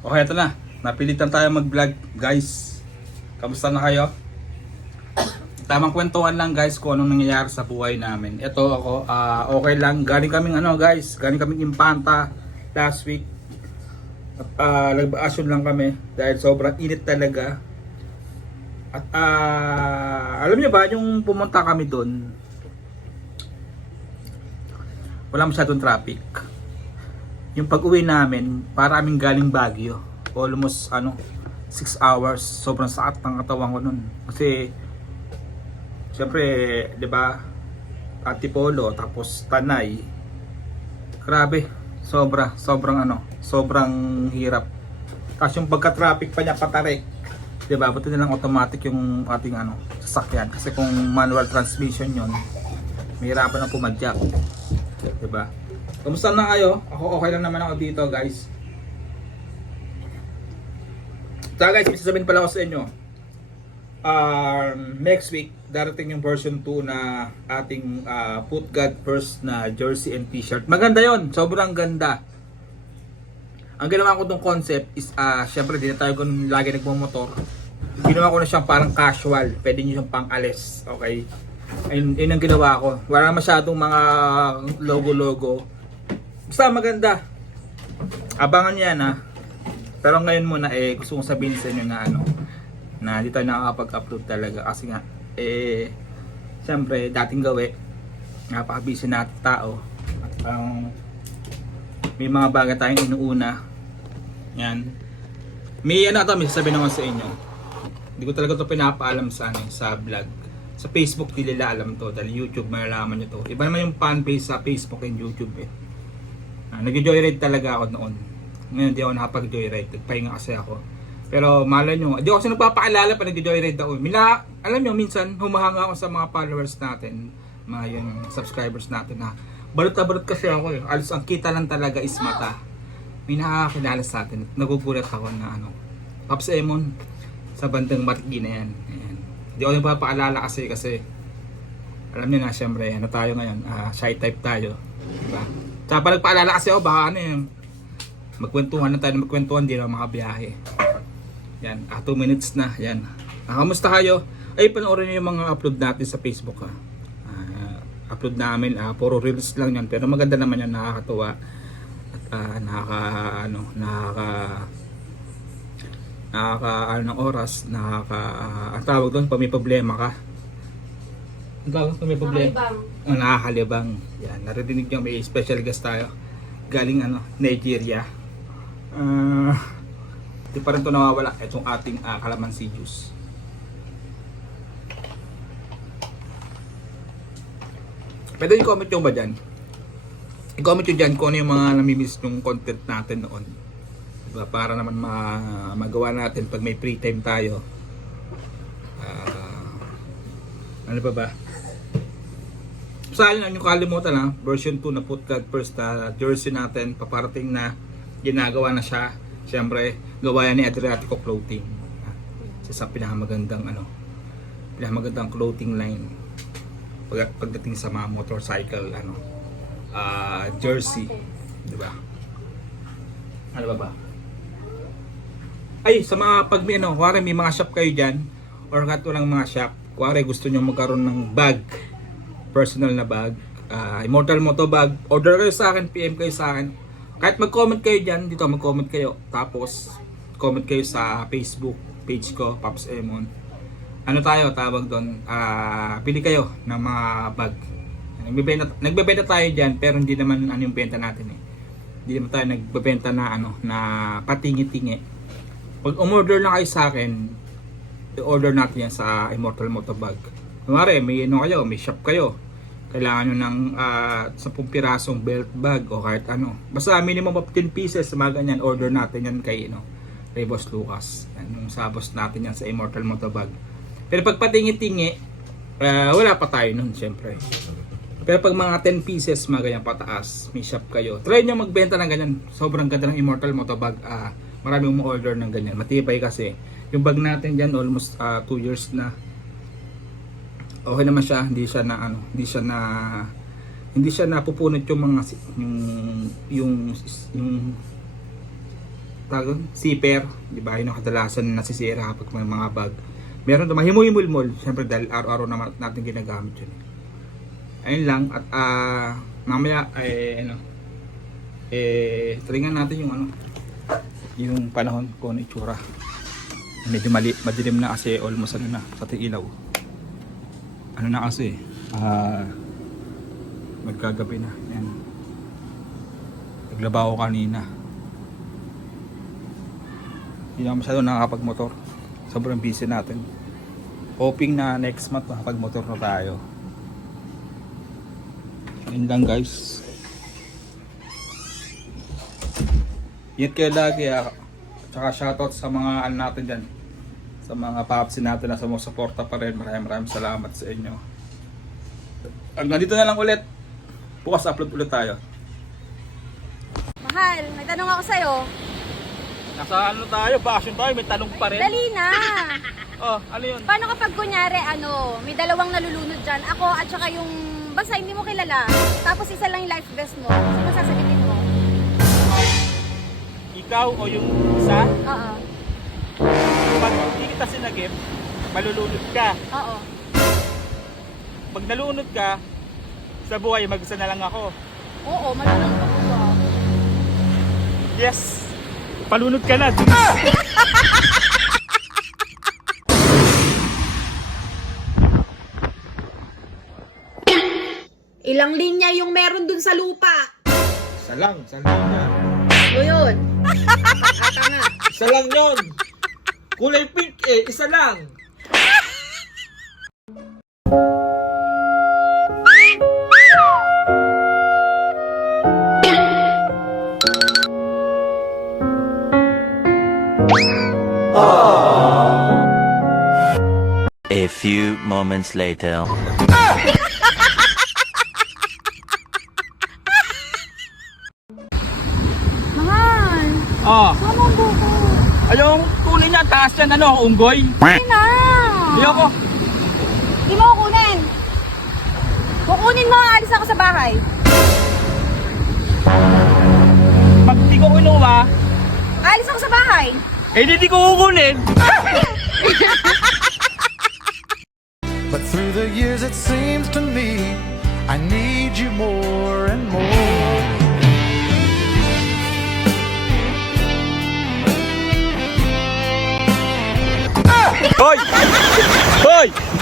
Okay, ito na. Napilitan tayo mag-vlog, guys. Kamusta na kayo? Tamang kwentuhan lang, guys, kung anong nangyayari sa buhay namin. Ito ako, okay lang. Galing kaming guys, galing kaming Impanta last week. At nag-vacation lang kami dahil sobrang init talaga. At alam niyo ba, yung pumunta kami doon, wala masyadong traffic. Yung pag-uwi namin, para aming galing Baguio. Almost 6 hours. Sobrang sakit ng katawan ko nun. Kasi syempre, 'di ba? Antipolo tapos Tanay. Grabe, sobrang hirap. Tapos yung pagka-traffic pa niya patarik. 'Di ba? Buti na lang automatic yung ating sasakyan kasi kung manual transmission 'yon, mahirapan na pumadyak. 'Di ba? Kamusta na kayo? Ako okay lang naman ako dito, guys. So guys, may sasabihin pala ako sa inyo. Next week, darating yung version 2 na ating Put God First na jersey and t-shirt. Maganda yon, sobrang ganda. Ang ginawa ko tong concept is, syempre di na tayo kung lagi nagmumotor. Ginawa ko na siyang parang casual. Pwede nyo siyang pang-alis. Okay? Ayun ang ginawa ko. Wala masyadong mga logo-logo. Basta maganda. Abangan niya na. Pero ngayon muna gusto kong sabihin sa inyo na na dito nakakapag-upload talaga kasi nga siyempre dating gawi napaka-busy natin tao at may mga bagay tayong inuuna. Yan. May may sasabihin ako sa inyo. Hindi ko talaga ito pinapaalam sa vlog. Sa Facebook di nila alam to, dahil YouTube malalaman nyo to. Iba naman yung fan base sa Facebook and YouTube nag-joyride talaga ako noon. Ngayon di ako nakapag-joyride. Nagpahinga kasi ako. Pero malay nyo, di ako kasi nagpapaalala pa nag-joyride ako. Alam nyo, minsan humahanga ako sa mga followers natin, mga yung subscribers natin na balot na balot kasi ako eh. Alos ang kita lang talaga is mata. May nakakakilala sa atin. Nagugulat ako na Pops Emon sa bandang Marikina yan. Ayan. Di ako nagpapaalala kasi alam nyo na syempre tayo ngayon, shy type tayo. Diba? Tsaka pa nagpaalala kasi ako baka magkwentuhan na tayo, di na makabiyahe. Yan, 2 minutes na. Yan. Kamusta kayo? Ay, panoorin niyo yung mga upload natin sa Facebook upload namin, puro reels lang yan. Pero maganda naman yan, nakakatuwa. At nakaka ng oras, ang tawag doon, pag may problema ka. Ang tawag pag may problema. Nakakalibang. Yan, narinig niyo may special guest tayo. Galing Nigeria. Di pa rin ito nawawala itong ating calamansi juice. Pwede i-comment nyo ba dyan? I-comment nyo dyan kung ano yung mga namimiss yung content natin noon. Diba? Para naman magawa natin pag may free time tayo. Ano ba? Saan nyo kalimutan version 2 na Put God First na jersey natin. Paparating na, ginagawa na siya. Siyempre, gawa yan ni Adriatico Clothing. Isa sa pinakamagandang clothing line pagdating sa mga motorcycle jersey, di ba? Ano ba? Ay, sa mga kuwari may mga shop kayo diyan or kahit walang mga shop, kuwari gusto niyo magkaroon ng bag, personal na bag, Immortal Moto bag, order kayo sa akin, PM kayo sa akin. Kahit mag-comment kayo dyan, dito mag-comment kayo. Tapos, comment kayo sa Facebook page ko, Pops Emon. Tawag doon, pili kayo ng mga bag. Nagbebenta tayo dyan, pero hindi naman yung benta natin eh. Hindi naman tayo nagbebenta na na patingi-tingi. Pag umorder na kayo sa akin, i-order natin yan sa Immortal Moto bag. Kumari, may may shop kayo. Kailangan nyo ng 10 pirasong belt bag o kahit basta minimum of 10 pieces, mga ganyan, order natin yan kay kay Boss Lucas. Yan, yung sa boss natin yan sa Immortal Moto bag. Pero pag patingi-tingi, wala pa tayo nun, syempre. Pero pag mga 10 pieces, mga ganyan pataas, may shop kayo, try nyo magbenta ng ganyan. Sobrang ganda ng Immortal Moto bag. Maraming umorder ng ganyan. Matibay kasi. Yung bag natin dyan, almost 2 years na. Okay naman siya, hindi siya napupunot yung mga yung zipper, di ba? Yun ang kadalasan na nasisira kapag may mga bag. Meron naman himul-mul, syempre dahil araw-araw naman natin ginagamit yun. Ayun lang, at mamaya taringan natin yung panahon ko na itsura. Medyo madilim na kasi almost sa ilaw. Na kasi magkagabi na. Yan. Naglaba ako kanina. Hindi na masyado nakakapag-motor. Sobrang busy natin. Hoping na next month makapag-motor na tayo. Yun lang guys. Ingat kayo lagi Tsaka shoutout sa mga natin dyan. Sa mga papsi natin na sumusuporta pa rin. Maraming salamat sa inyo. Hanggang dito na lang ulit. Bukas upload ulit tayo. Mahal, may tanong ako sa'yo. Nasa tayo? Bakasyon tayo? May tanong pa rin. Dali na! Oh, ano yun? Paano kapag kunyari, may dalawang nalulunod dyan? Ako at saka yung basta hindi mo kilala. Tapos isa lang yung life vest mo. Sino sasagutin mo? Ikaw o yung isa? Oo. Pag hindi kita sinagip, malulunod ka. Oo. Pag nalunod ka, sa buhay, mag-isa na lang ako. Oo, malulunod ako ba? Yes! Palunod ka na! Ilang linya yung meron dun sa lupa? Isa lang na. O yun. Isa lang yun! Kulay pink isa lang! A few moments later. Mahal, Oh, sama ang buko. yung kulay niya, taas yan, unggoy? Hindi na. Hindi ako. Hindi mo kukunin. Kukunin mo, alis ako sa bahay. Pag di ko kinuha, Alis ako sa bahay. di ko kukunin. But through the years it seems to me I need you more and more. Hoy! Hoy!